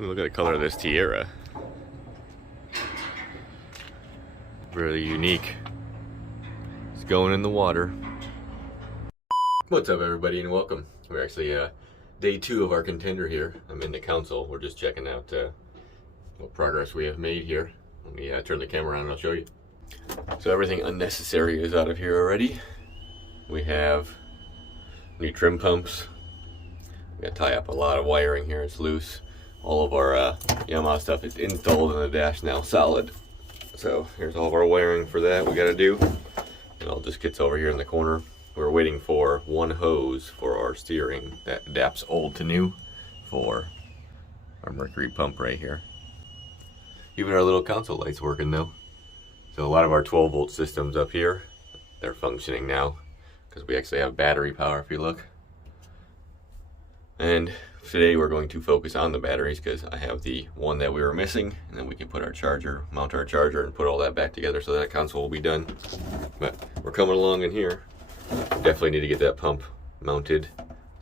Look at the color of this Tiara. Really unique. It's going in the water. What's up, everybody, and welcome. We're actually day 2 of our Contender here. I'm in the console. We're just checking out what progress we have made here. Let me turn the camera on and I'll show you. So everything unnecessary is out of here already. We have new trim pumps. We gotta tie up a lot of wiring here. It's loose. All of our Yamaha stuff is installed in the dash now, solid. So here's all of our wiring for that we gotta do. And all just kits over here in the corner. We're waiting for one hose for our steering that adapts old to new for our mercury pump right here. Even our little console light's working though. So a lot of our 12-volt systems up here, they're functioning now because we actually have battery power if you look. And today we're going to focus on the batteries because I have the one that we were missing, and then we can put our charger, mount our charger, and put all that back together so that console will be done. But we're coming along in here. Definitely need to get that pump mounted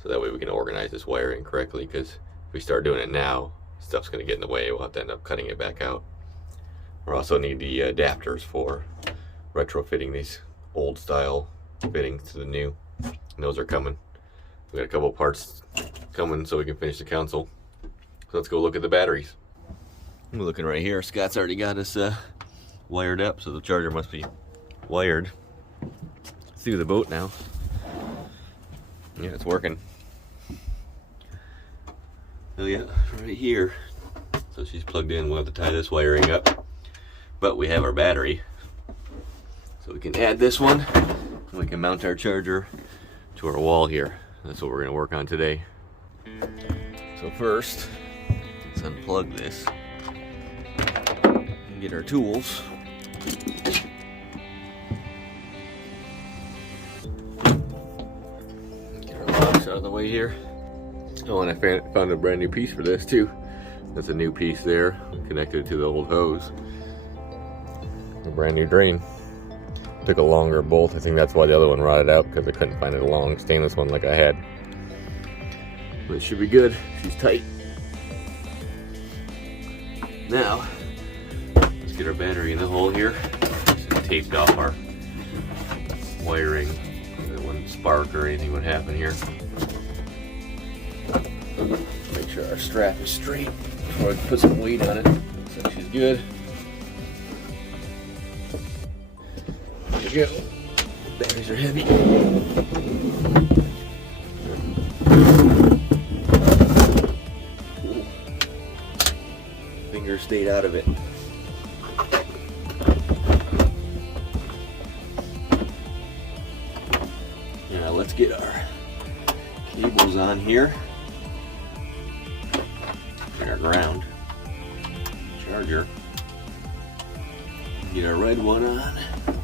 so that way we can organize this wiring correctly, because if we start doing it now, stuff's going to get in the way. We'll have to end up cutting it back out. We also need the adapters for retrofitting these old style fittings to the new, and those are coming. We got a couple parts coming so we can finish the console. So let's go look at the batteries. We're looking right here. Scott's already got us wired up, so the charger must be wired through the boat now. Yeah, it's working. So yeah, right here. So she's plugged in. We'll have to tie this wiring up. But we have our battery. So we can add this one, and we can mount our charger to our wall here. That's what we're going to work on today. So first, let's unplug this and get our tools. Get our box out of the way here. Oh, and I found a brand new piece for this too. That's a new piece there, connected to the old hose. A brand new drain. Took a longer bolt. I think that's why the other one rotted out, because I couldn't find a long stainless one like I had. But it should be good. She's tight. Now, let's get our battery in the hole here. Just taped off our wiring. It wouldn't spark or anything would happen here. Make sure our strap is straight before I put some weight on it. Looks like she's good. There we go. Batteries are heavy. Ooh. Finger stayed out of it. Now let's get our cables on here. Get our ground. Charger. Get our red one on.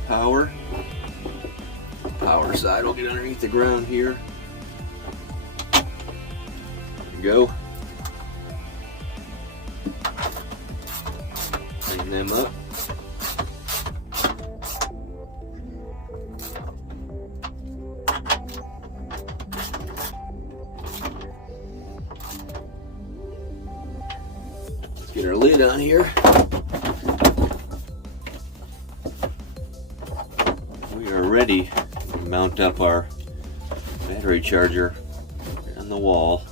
Power side will get underneath the ground here. There we go. Clean them up. Let's get our lid on here. Ready to mount up our battery charger on the wall.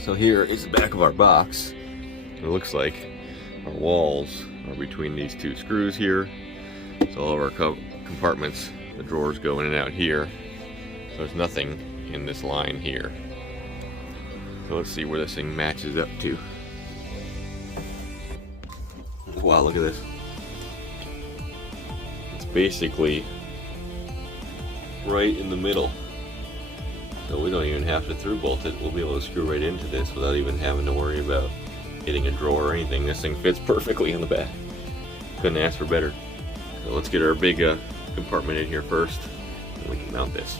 So here is the back of our box. It looks like our walls are between these two screws here. So all of our compartments, the drawers go in and out here. So there's nothing in this line here. So let's see where this thing matches up to. Wow, look at this. It's basically right in the middle. So we don't even have to through bolt it. We'll be able to screw right into this without even having to worry about hitting a drawer or anything. This thing fits perfectly in the back. Couldn't ask for better. So let's get our big compartment in here first, and we can mount this.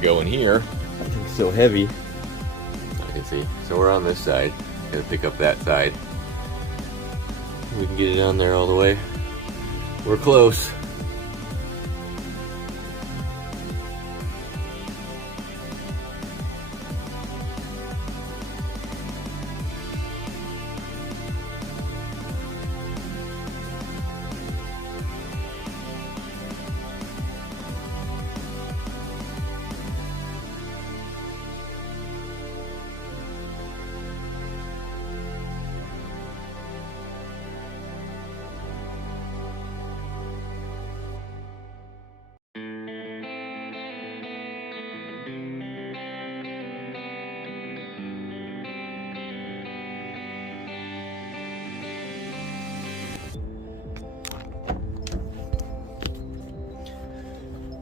go in here. It's so heavy. I can see. So we're on this side. Gotta pick up that side. We can get it on there all the way. We're close.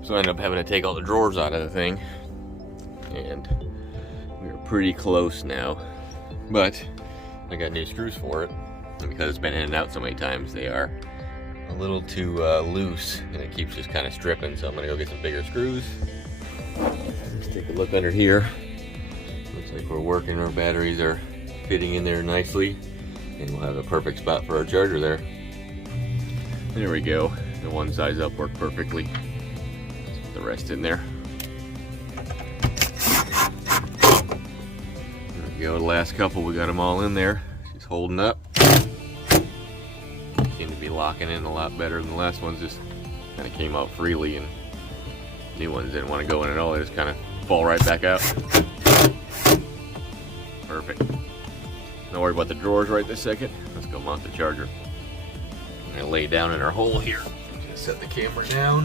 So I ended up having to take all the drawers out of the thing, and we're pretty close now, but I got new screws for it, and because it's been in and out so many times, they are a little too loose, and it keeps just kind of stripping, so I'm gonna go get some bigger screws. Let's take a look under here. Looks like we're working, our batteries are fitting in there nicely, and we'll have a perfect spot for our charger there. There we go, the one size up worked perfectly. The rest in there. There we go, the last couple, we got them all in there. She's holding up. Seem to be locking in a lot better than the last ones, just kind of came out freely, and new ones didn't want to go in at all, they just kind of fall right back out. Perfect. Don't worry about the drawers right this second. Let's go mount the charger. I'm gonna lay down in our hole here. Just set the camera down.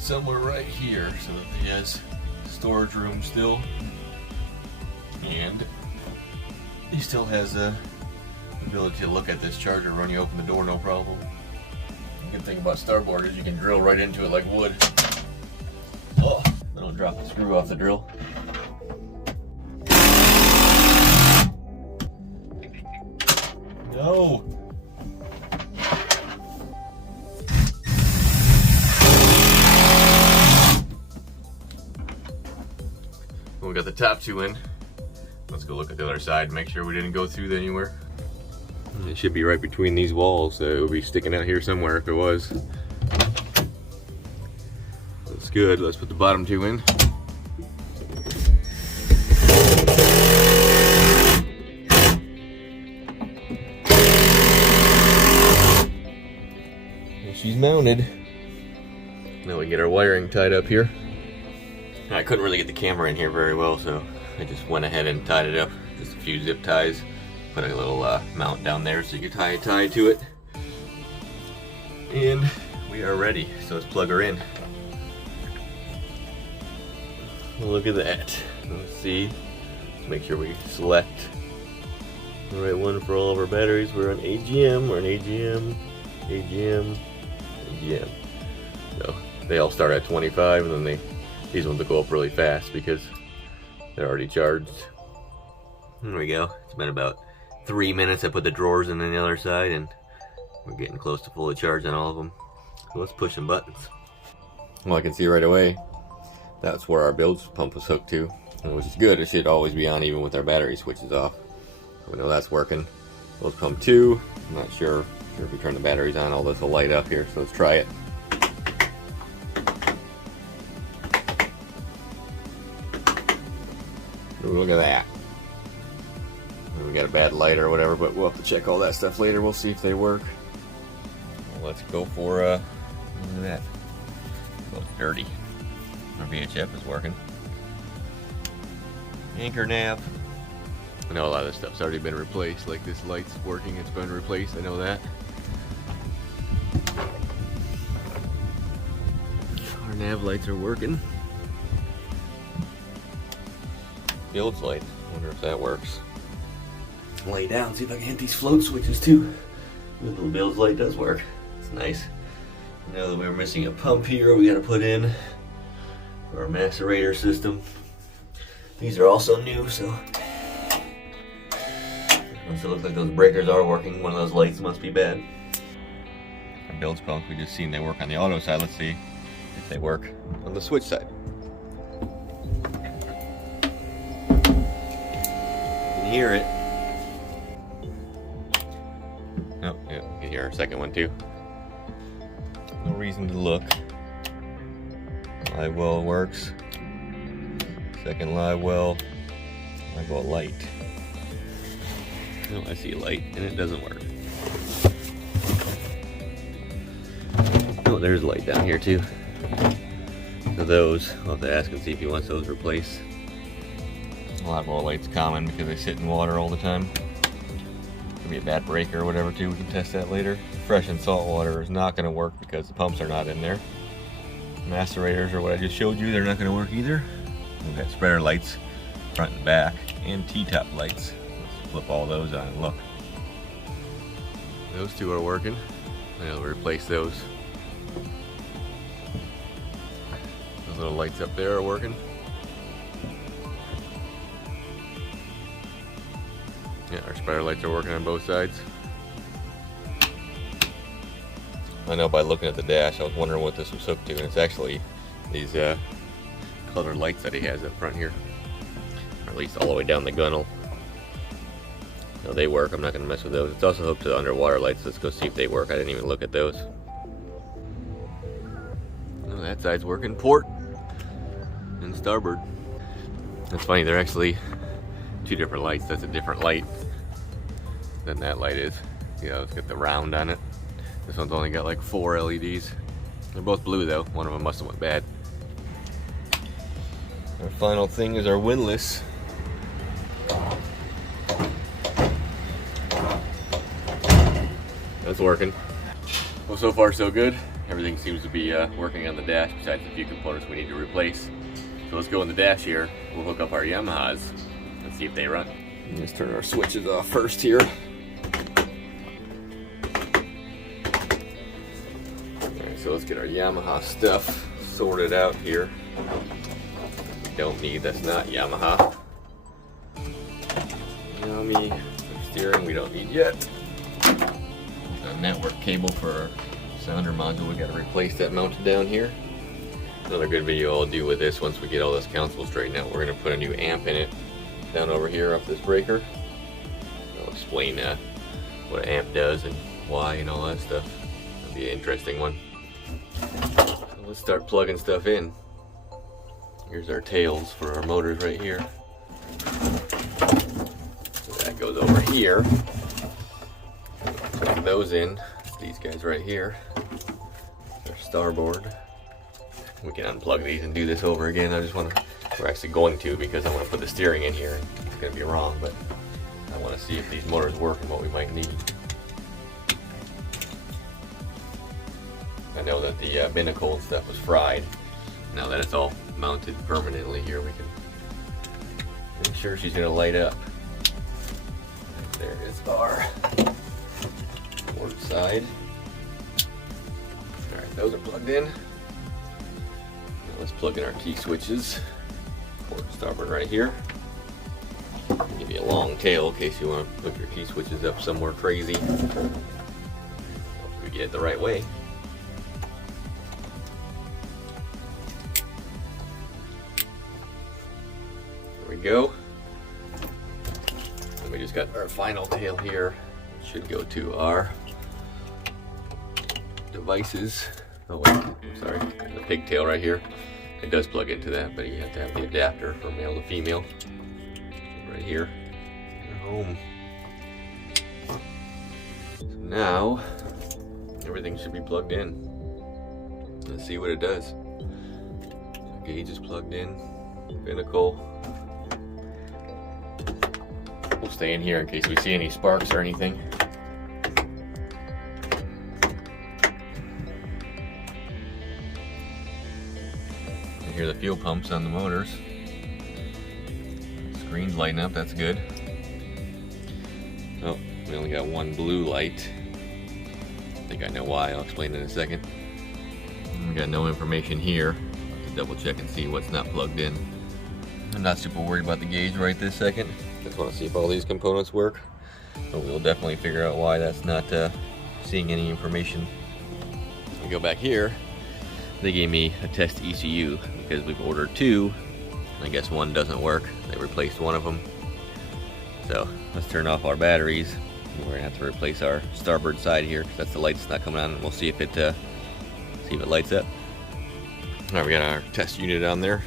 Somewhere right here so that he has storage room still, and he still has the ability to look at this charger when you open the door, no problem. The good thing about Starboard is you can drill right into it like wood. Oh, I don't drop the screw off the drill. No! We got the top two in. Let's go look at the other side, make sure we didn't go through anywhere. It should be right between these walls, so it would be sticking out here somewhere if it was. That's good. Let's put the bottom two in. And she's mounted. Now we can get our wiring tied up here. I couldn't really get the camera in here very well, so I just went ahead and tied it up. Just a few zip ties. Put a little mount down there so you can tie a tie to it. And we are ready, so let's plug her in. Look at that. Let's see. Make sure we select the right one for all of our batteries. We're on AGM, we're on AGM, AGM, AGM. So they all start at 25, and then these ones will go up really fast because they're already charged. There we go. It's been about 3 minutes. I put the drawers in on the other side, and we're getting close to fully charged on all of them. So let's push some buttons. Well, I can see right away that's where our bilge pump was hooked to, which is good. It should always be on even with our battery switches off. So we know that's working. Bilge pump 2. I'm not sure if we turn the batteries on, all this will light up here. So let's try it. Ooh, look at that. We got a bad light or whatever, but we'll have to check all that stuff later. We'll see if they work. Well, let's go for, look at that. Well, it's dirty. Our VHF is working. Anchor nav. I know a lot of this stuff's already been replaced, like this light's working, it's been replaced, I know that. Our nav lights are working. Bilge light. Wonder if that works. Lay down, see if I can hit these float switches too. The little bilge light does work. It's nice. Now that we were missing a pump here, we gotta put in for our macerator system. These are also new, so once it looks like those breakers are working, one of those lights must be bad. bilge pumps. We just seen they work on the auto side. Let's see if they work on the switch side. You can hear it. Oh, yeah, you can hear our second one too. No reason to look. Live well works. Second live well light. Oh, I see light and it doesn't work. Oh, there's light down here too. So those, I'll have to ask and see if he wants those replaced. Live well light's common because they sit in water all the time. Could be a bad breaker or whatever too. We can test that later. Fresh and salt water is not going to work because the pumps are not in there. Macerators or what I just showed you, they're not going to work either. We've got spreader lights front and back and T-top lights. Let's flip all those on and look. Those two are working. I'll replace those. Those little lights up there are working. Yeah, our spreader lights are working on both sides. I know by looking at the dash, I was wondering what this was hooked to, and it's actually these colored lights that he has up front here. Or at least all the way down the gunnel. No, they work. I'm not going to mess with those. It's also hooked to the underwater lights. Let's go see if they work. I didn't even look at those. Oh, that side's working. Port and starboard. That's funny. They're actually two different lights. That's a different light than that light is. You know, it's got the round on it. This one's only got like 4 LEDs. They're both blue though. One of them must have went bad. Our final thing is our windlass. That's working. Well, so far so good. Everything seems to be working on the dash besides a few components we need to replace. So let's go in the dash here. We'll hook up our Yamahas and see if they run. Let's turn our switches off first here. Alright, so let's get our Yamaha stuff sorted out here. Don't need, that's not Yamaha. Yami steering we don't need yet. A network cable for our sounder module, we got to replace that mounted down here. Another good video I'll do with this once we get all this console straightened out. We're going to put a new amp in it down over here off this breaker. I'll explain what an amp does and why and all that stuff. That'll be an interesting one. So let's start plugging stuff in. Here's our tails for our motors right here. So that goes over here. Plug those in. These guys right here. Our starboard. We can unplug these and do this over again. We're actually going to because I want to put the steering in here. It's going to be wrong, but I want to see if these motors work and what we might need. I know that the binnacle and stuff was fried. Now that it's all mounted permanently here, we can make sure she's going to light up. There is our port side. Alright, those are plugged in. Now let's plug in our key switches. Port and starboard right here. Give you a long tail in case you want to hook your key switches up somewhere crazy. Hopefully we get it the right way. There we go. And we just got our final tail here. It should go to our devices. Oh wait, I'm sorry, the pigtail right here. It does plug into that, but you have to have the adapter for male to female. Right here. You're home. So now, everything should be plugged in. Let's see what it does. Gauge is plugged in. Binnacle. We'll stay in here in case we see any sparks or anything. Hear the fuel pumps on the motors. Screen's lighting up, that's good. Oh, we only got one blue light. I think I know why, I'll explain in a second. We got no information here. I'll have to double check and see what's not plugged in. I'm not super worried about the gauge right this second. Just want to see if all these components work. But we'll definitely figure out why that's not seeing any information. I go back here, they gave me a test ECU because we've ordered 2. I guess 1 doesn't work. They replaced 1 of them. So let's turn off our batteries. We're gonna have to replace our starboard side here because that's the light that's not coming on. We'll see if it lights up. All right, we got our test unit on there,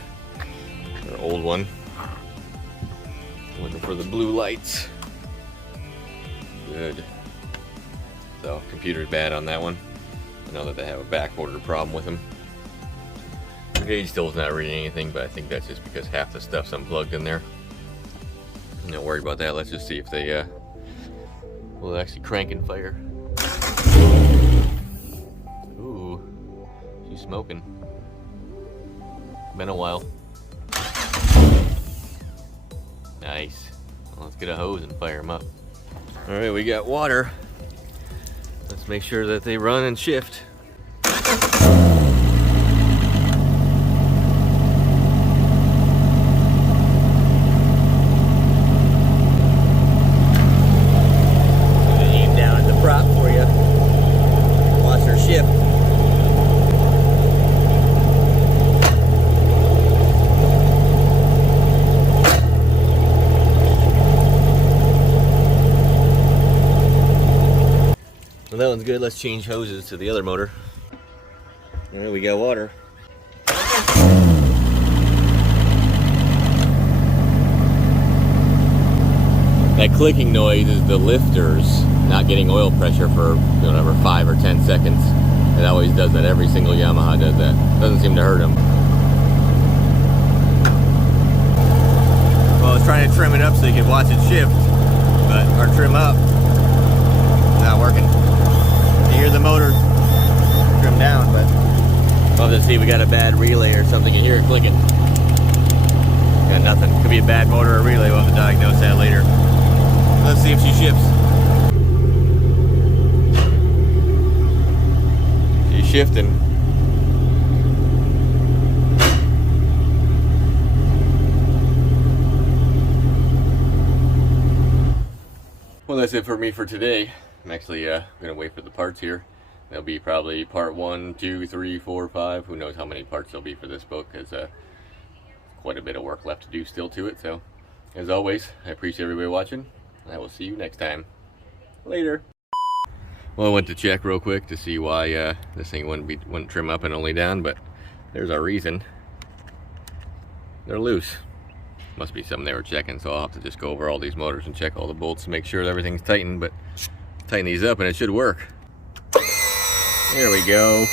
our old one. Looking for the blue lights. Good. So computer's bad on that one. I know that they have a back order problem with them. The gauge still is not reading anything, but I think that's just because half the stuff's unplugged in there. I'm not worried about that. Let's just see if they will actually crank and fire. Ooh, she's smoking. Been a while. Nice. Well, let's get a hose and fire them up. All right, we got water. Let's make sure that they run and shift. Aim down at the prop for you. Watch her shift. Well, that one's good. Let's change hoses to the other motor. All right, we got water. That clicking noise is the lifters not getting oil pressure for whatever 5 or 10 seconds. It always does that. Every single Yamaha does that. Doesn't seem to hurt them. Well, I was trying to trim it up so you could watch it shift, or trim up. It's not working. You hear the motor trim down, but I'll just see if we got a bad relay or something. You hear it clicking. Got nothing. Could be a bad motor or relay. We'll have to diagnose that later. Let's see if she shifts. She's shifting. Well, that's it for me for today. I'm actually gonna wait for the parts here. There'll be probably part 1, 2, 3, 4, 5. Who knows how many parts there'll be for this book, because quite a bit of work left to do still to it. So, as always, I appreciate everybody watching. I will see you next time. Later. Well, I went to check real quick to see why this thing wouldn't trim up and only down, but there's our reason. They're loose. Must be something they were checking, so I'll have to just go over all these motors and check all the bolts to make sure that everything's tightened, but tighten these up and it should work. There we go.